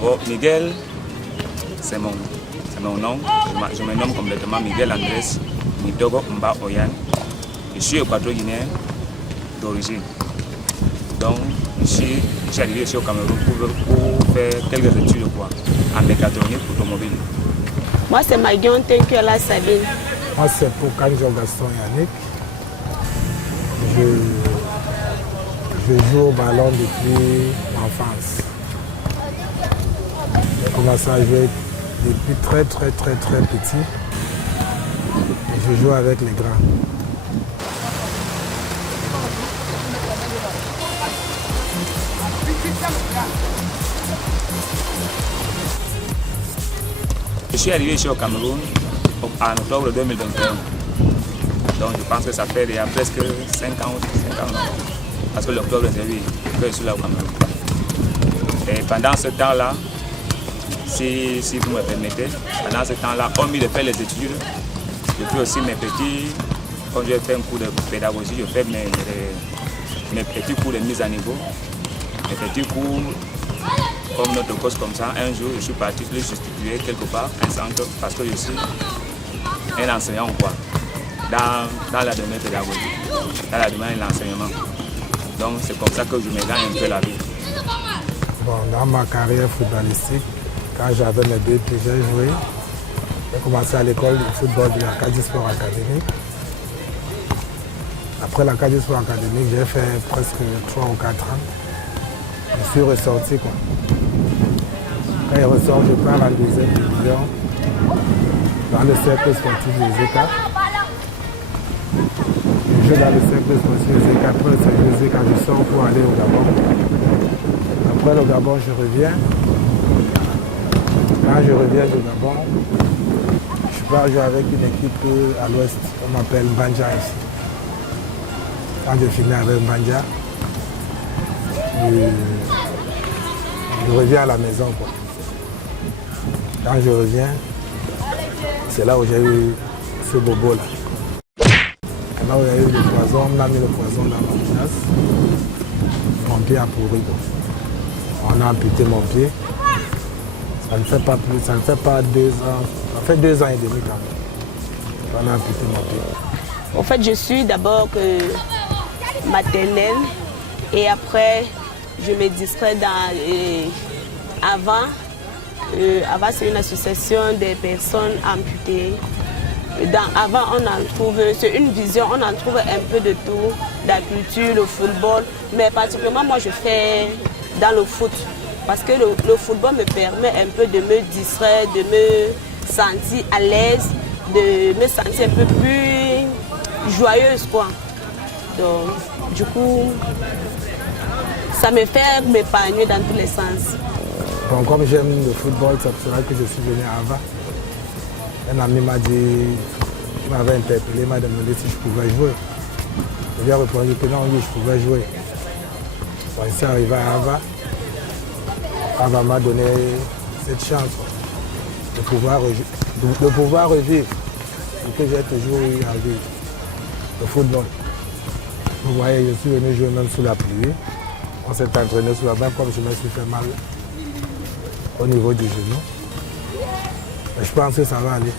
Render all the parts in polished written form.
D'abord, Miguel, c'est mon nom. Je me nomme complètement Miguel Andrés Midogo Mba Oyan. Je suis équatorien d'origine. Donc, je suis arrivé ici au Cameroun pour faire quelques études en mécatronique automobile. Moi, c'est Magion Tenkuela Sabine. Moi, c'est pour Kanjo Gaston Yannick. Je joue au ballon depuis l'enfance. J'ai commencé à jouer depuis très petit. Et je joue avec les grands. Je suis arrivé ici au Cameroun en octobre 2021. Donc je pense que ça fait déjà presque 5 ans. Parce que l'octobre c'est lui que je suis là au Cameroun. Et pendant ce temps-là, si vous me permettez, pendant ce temps-là, hormis de faire les études, je fais aussi mes petits, quand je fais un cours de pédagogie, je fais mes petits cours de mise à niveau, mes petits cours comme notre coach comme ça. Un jour, je suis parti le substituer quelque part, un centre, parce que je suis un enseignant dans la domaine pédagogique, dans la domaine de l'enseignement. Donc c'est comme ça que je me gagne un peu la vie. Bon, dans ma carrière footballistique, quand j'avais mes 2 pieds, j'ai joué. J'ai commencé à l'école de football de l'Acadie Sport Académique. Après l'Acadie Sport Académique, j'ai fait presque 3 ou 4 ans. Je suis ressorti. Quand je ressors, je pars en 2e division dans le cercle sportif des ECA. Je joue dans le cercle sportif des ECA. Après le cercle des ECA, je sors pour aller au Gabon. Après le Gabon, je reviens. Quand je reviens du Gabon, je pars jouer avec une équipe à l'ouest, on m'appelle Mbanja ici. Quand je finis avec Mbanja, je reviens à la maison. Quand je reviens, c'est là où j'ai eu ce bobo là. Là où il y a eu le poison, on m'a mis le poison dans mon chasse. Mon pied a pourri. On a amputé mon pied. Ça ne fait pas plus, ça ne fait pas 2 ans. Ça fait 2 ans et demi quand même. On a amputé mon pied. En fait, je suis d'abord maternelle et après, je me distrais dans... Avant, c'est une association des personnes amputées. Avant, on en trouve, c'est une vision, on en trouve un peu de tout, la culture, le football. Mais particulièrement, moi, je fais dans le foot. Parce que le football me permet un peu de me distraire, de me sentir à l'aise, de me sentir un peu plus joyeuse, quoi. Donc, du coup, ça me fait m'épanouir dans tous les sens. Bon, comme j'aime le football, c'est pour cela que je suis venu à Ava. Un ami m'a dit, il m'avait interpellé, il m'a demandé si je pouvais jouer. Je lui ai répondu que non, oui, je pouvais jouer. Bon, ici, arrivé à Ava, Ava m'a donné cette chance de pouvoir revivre ce que j'ai toujours eu à vivre, le football. Vous voyez, je suis venu jouer même sous la pluie. On s'est entraîné sous la main comme je me suis fait mal au niveau du genou. Mais je pense que ça va aller.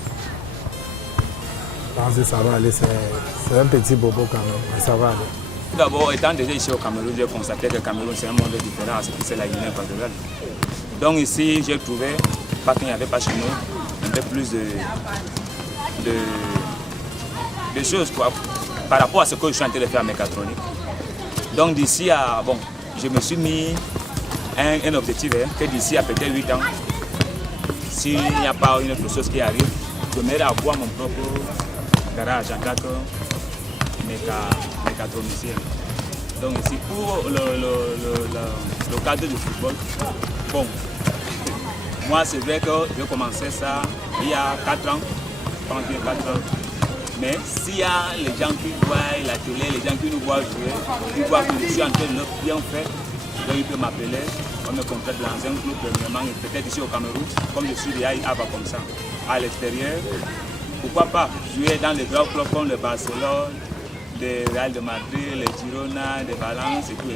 Je pense que ça va aller. C'est un petit bobo quand même, mais ça va aller. D'abord, étant déjà ici au Cameroun, j'ai constaté que le Cameroun c'est un monde différent à ce que c'est la Guinée équatoriale. Donc ici, j'ai trouvé, pas qu'il n'y avait pas chez nous, un peu plus de choses quoi, par rapport à ce que je suis en train de faire en mécatronique. Donc d'ici à, bon, je me suis mis un objectif, que d'ici à peut-être 8 ans, s'il n'y a pas une autre chose qui arrive, je m'aimerais avoir mon propre garage en tant que mécatronicien. Donc ici, pour le cadre du football, bon, moi c'est vrai que j'ai commencé ça il y a 4 ans, pendant 4 ans. Mais s'il y a les gens qui voient la télé, les gens qui nous voient jouer, qui voient que je suis en train de leur bien faire, donc ils peuvent m'appeler, on me contrate dans un club premièrement, peut-être ici au Cameroun, comme je suis déjà à comme ça. À l'extérieur, pourquoi pas jouer dans les grands clubs comme le Barcelone, le Real de Madrid, le Girona, le Valence et tout,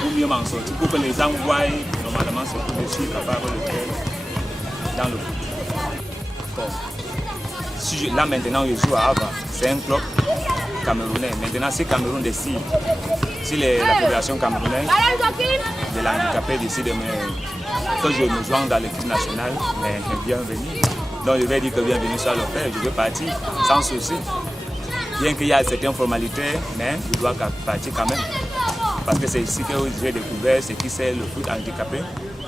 pour mieux mieux m'en sortir pour que les gens voient normalement ce que je suis capable de faire dans le foot. Bon. Si là maintenant je joue à Ava, c'est un club camerounais. Maintenant si Cameroun décide, si la fédération camerounaise de l'handicapé décide que je me joins dans l'équipe nationale, mais bienvenue. Donc je vais dire que bienvenue soit le faire, je vais partir sans souci. Bien qu'il y ait certaines formalités, mais je dois partir quand même. Parce que c'est ici que j'ai découvert ce qui c'est le foot handicapé.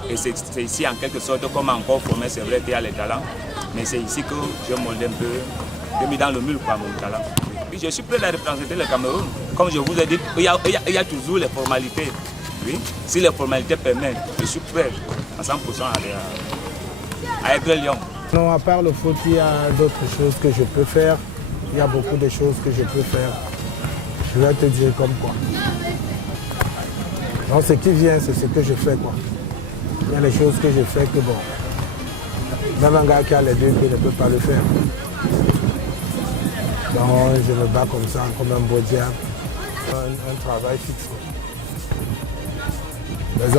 Et c'est ici en quelque sorte qu'on m'a encore formé, c'est vrai qu'il y a les talents. Mais c'est ici que je molde un peu, j'ai mis dans le mule quoi, mon talent. Et je suis prêt à représenter le Cameroun. Comme je vous ai dit, il y a toujours les formalités. Oui. Si les formalités permettent, je suis prêt à 100% à être lion. Non, à part le foot, il y a d'autres choses que je peux faire. Il y a beaucoup de choses que je peux faire. Je vais te dire comme quoi. Donc ce qui vient, c'est ce que je fais quoi. Il y a les choses que je fais que bon. Même un gars qui a les deux pieds ne peut pas le faire. Donc je me bats comme ça, comme un beau diable. Un travail fixe. Les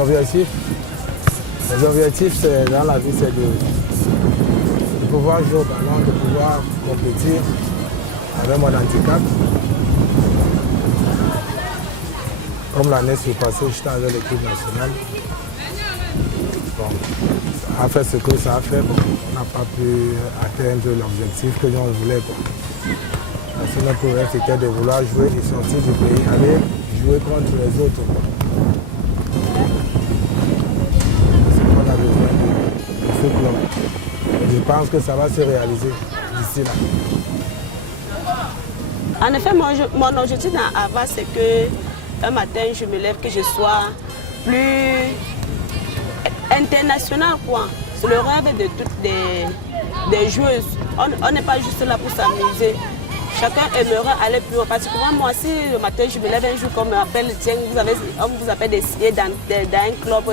objectifs, c'est dans la vie, c'est de pouvoir jouer au ballon, de pouvoir compétir avec mon handicap. Comme l'année surpassée, j'étais avec l'équipe nationale. Bon, ça a fait ce que ça a fait. Bon, on n'a pas pu atteindre l'objectif que l'on voulait. Parce que notre problème, c'était de vouloir jouer et sortir du pays, aller jouer contre les autres. C'est qu'on a besoin de ce club. Et je pense que ça va se réaliser d'ici là. En effet, mon objectif dans Ava, c'est que un matin, je me lève, que je sois plus international, quoi. C'est le rêve de toutes les joueuses. On n'est pas juste là pour s'amuser. Chacun aimerait aller plus haut. Parce que moi, si le matin, je me lève un jour, comme on m'appelle, tiens, on vous appelle des signer dans un club,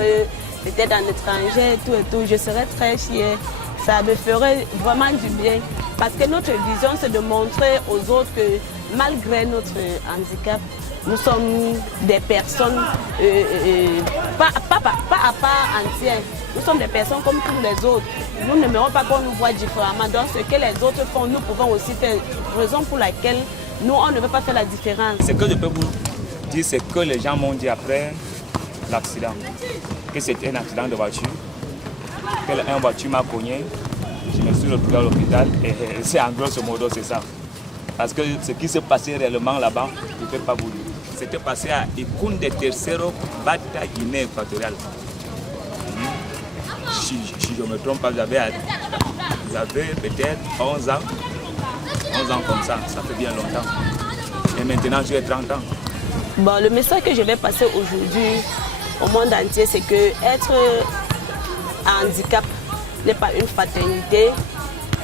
peut-être dans l'étranger, tout et tout, je serais très fière. Ça me ferait vraiment du bien. Parce que notre vision, c'est de montrer aux autres que malgré notre handicap, nous sommes des personnes, pas à part entière. Nous sommes des personnes comme tous les autres. Nous n'aimerons pas qu'on nous voit différemment. Donc ce que les autres font, nous pouvons aussi faire. Raison pour laquelle nous, on ne veut pas faire la différence. Ce que je peux vous dire, c'est que les gens m'ont dit après l'accident, que c'était un accident de voiture, qu'une voiture m'a cogné. Je me suis retrouvé à l'hôpital et c'est en grosso modo c'est ça. Parce que ce qui s'est passé réellement là-bas, je ne peux pas vous dire. C'était passé à Ikoun de Tercero, Bata, Guinée équatoriale. Si je ne me trompe pas, j'avais peut-être 11 ans. 11 ans comme ça fait bien longtemps. Et maintenant, j'ai 30 ans. Bon, le message que je vais passer aujourd'hui au monde entier, c'est que être handicap n'est pas une fatalité.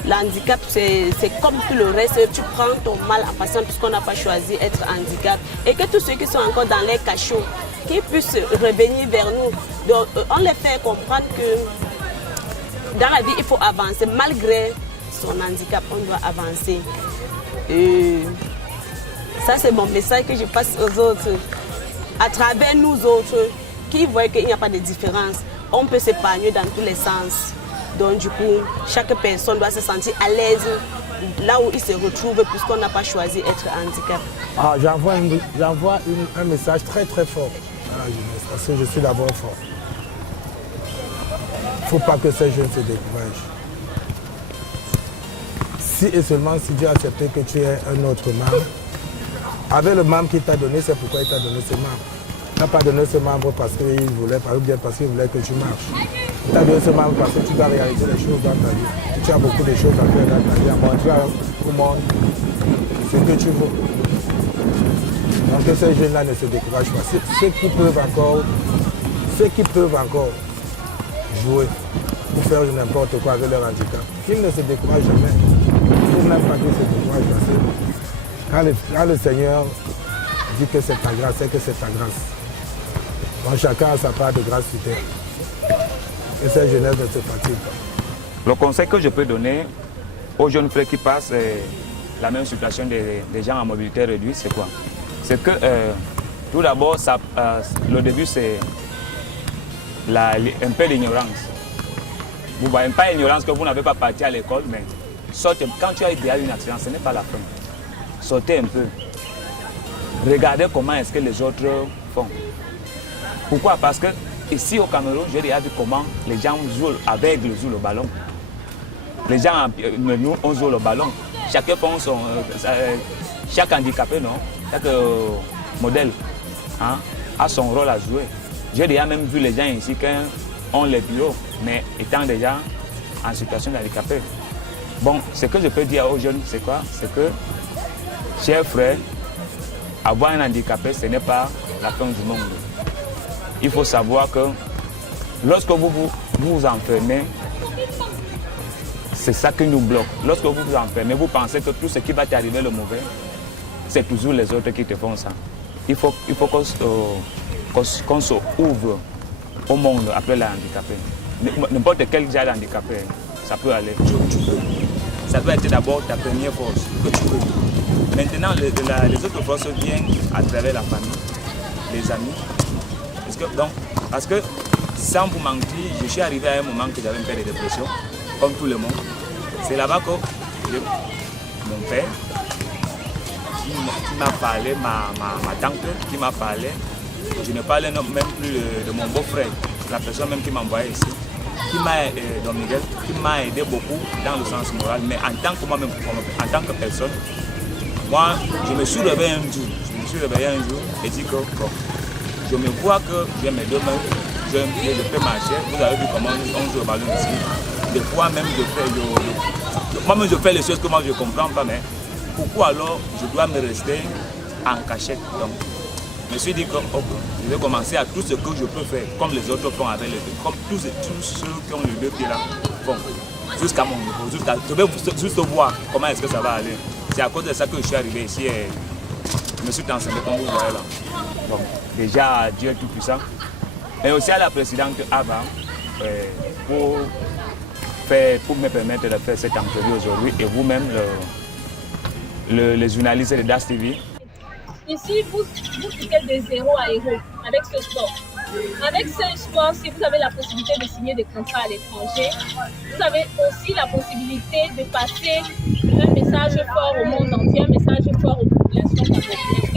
L'handicap, c'est comme tout le reste. Tu prends ton mal en passant puisqu'on n'a pas choisi d'être handicap. Et que tous ceux qui sont encore dans les cachots, qu'ils puissent revenir vers nous. Donc, on les fait comprendre que dans la vie, il faut avancer. Malgré son handicap, on doit avancer. Et ça, c'est mon message que je passe aux autres. À travers nous autres, qui voient qu'il n'y a pas de différence, on peut s'épargner dans tous les sens. Donc du coup, chaque personne doit se sentir à l'aise là où il se retrouve puisqu'on n'a pas choisi d'être handicapé. Ah, j'envoie un message très très fort à la jeunesse parce que je suis d'abord fort. Il ne faut pas que ces jeunes se découragent. Si et seulement si Dieu a accepté que tu aies un autre membre, avec le membre qu'il t'a donné, c'est pourquoi il t'a donné ce membre. Il n'a pas donné ce membre parce qu'il voulait, ou bien parce qu'il voulait que tu marches. Il t'a donné ce membre parce que tu dois réaliser les choses dans ta vie. Tu as beaucoup de choses à faire dans ta vie, à montrer au monde ce que tu veux. Donc que ces jeunes-là ne se découragent pas. Ceux qui peuvent encore jouer ou faire n'importe quoi avec leur handicap, qu'ils ne se découragent jamais. Il ne faut même pas qu'ils se découragent parce que quand le Seigneur dit que c'est ta grâce, c'est que c'est ta grâce. Donc chacun a sa part de grâce sur terre. Et cette jeunesse ne se fatigue pas. Le conseil que je peux donner aux jeunes frères qui passent la même situation des gens en mobilité réduite, c'est quoi? C'est que Tout d'abord, le début, c'est un peu d'ignorance. Vous voyez, pas ignorance que vous n'avez pas parti à l'école, mais sortez, quand tu as déjà eu une accident, ce n'est pas la fin. Sortez un peu. Regardez comment est-ce que les autres font. Pourquoi? Parce que ici au Cameroun, j'ai déjà vu comment les gens jouent aveugles, jouent le ballon. Les gens, nous, on joue le ballon. Chacun pense chaque handicapé, non? Chaque modèle a son rôle à jouer. J'ai déjà même vu les gens ici qui ont les bureaux, mais étant déjà en situation de handicapé. Bon, ce que je peux dire aux jeunes, c'est quoi? C'est que, chers frères, avoir un handicapé, ce n'est pas la fin du monde. Il faut savoir que lorsque vous vous enfermez, c'est ça qui nous bloque. Lorsque vous vous enfermez, vous pensez que tout ce qui va t'arriver le mauvais, c'est toujours les autres qui te font ça. Il faut qu'on se ouvre au monde après le handicapé. N'importe quel genre d'handicapé, ça peut aller. Tu peux. Ça doit être d'abord ta première force, que tu peux. Maintenant, les autres forces viennent à travers la famille, les amis. Parce que, sans vous mentir, je suis arrivé à un moment que j'avais un peu de dépression, comme tout le monde. C'est là-bas que mon père, qui m'a parlé, ma tante qui m'a parlé, je ne parlais même plus de mon beau-frère, la personne même qui m'a envoyé ici, Don Miguel, qui m'a aidé beaucoup dans le sens moral, mais en tant que moi-même, en tant que personne, moi, je me suis réveillé un jour, et dit que bon, je me vois que j'ai mes deux mains, je peux marcher. Vous avez vu comment on joue au ballon ici. Des fois même je fais les choses que moi je ne comprends pas, mais pourquoi alors je dois me rester en cachette? Donc, je me suis dit que je vais commencer à tout ce que je peux faire, comme les autres font avec les deux, comme tous ceux qui ont les deux pieds là font, jusqu'à mon niveau, je vais juste voir comment est-ce que ça va aller. C'est à cause de ça que je suis arrivé ici et je me suis transcendé comme vous voyez là. Bon, déjà Dieu Tout-Puissant, et aussi à la présidente Ava pour me permettre de faire cette entrevue aujourd'hui, et vous-même, les journalistes de Das TV. Ici, vous quittez de zéro à héros avec ce sport. Avec ce sport, si vous avez la possibilité de signer des contrats à l'étranger, vous avez aussi la possibilité de passer un message fort au monde entier, un message fort aux populations camerounaises.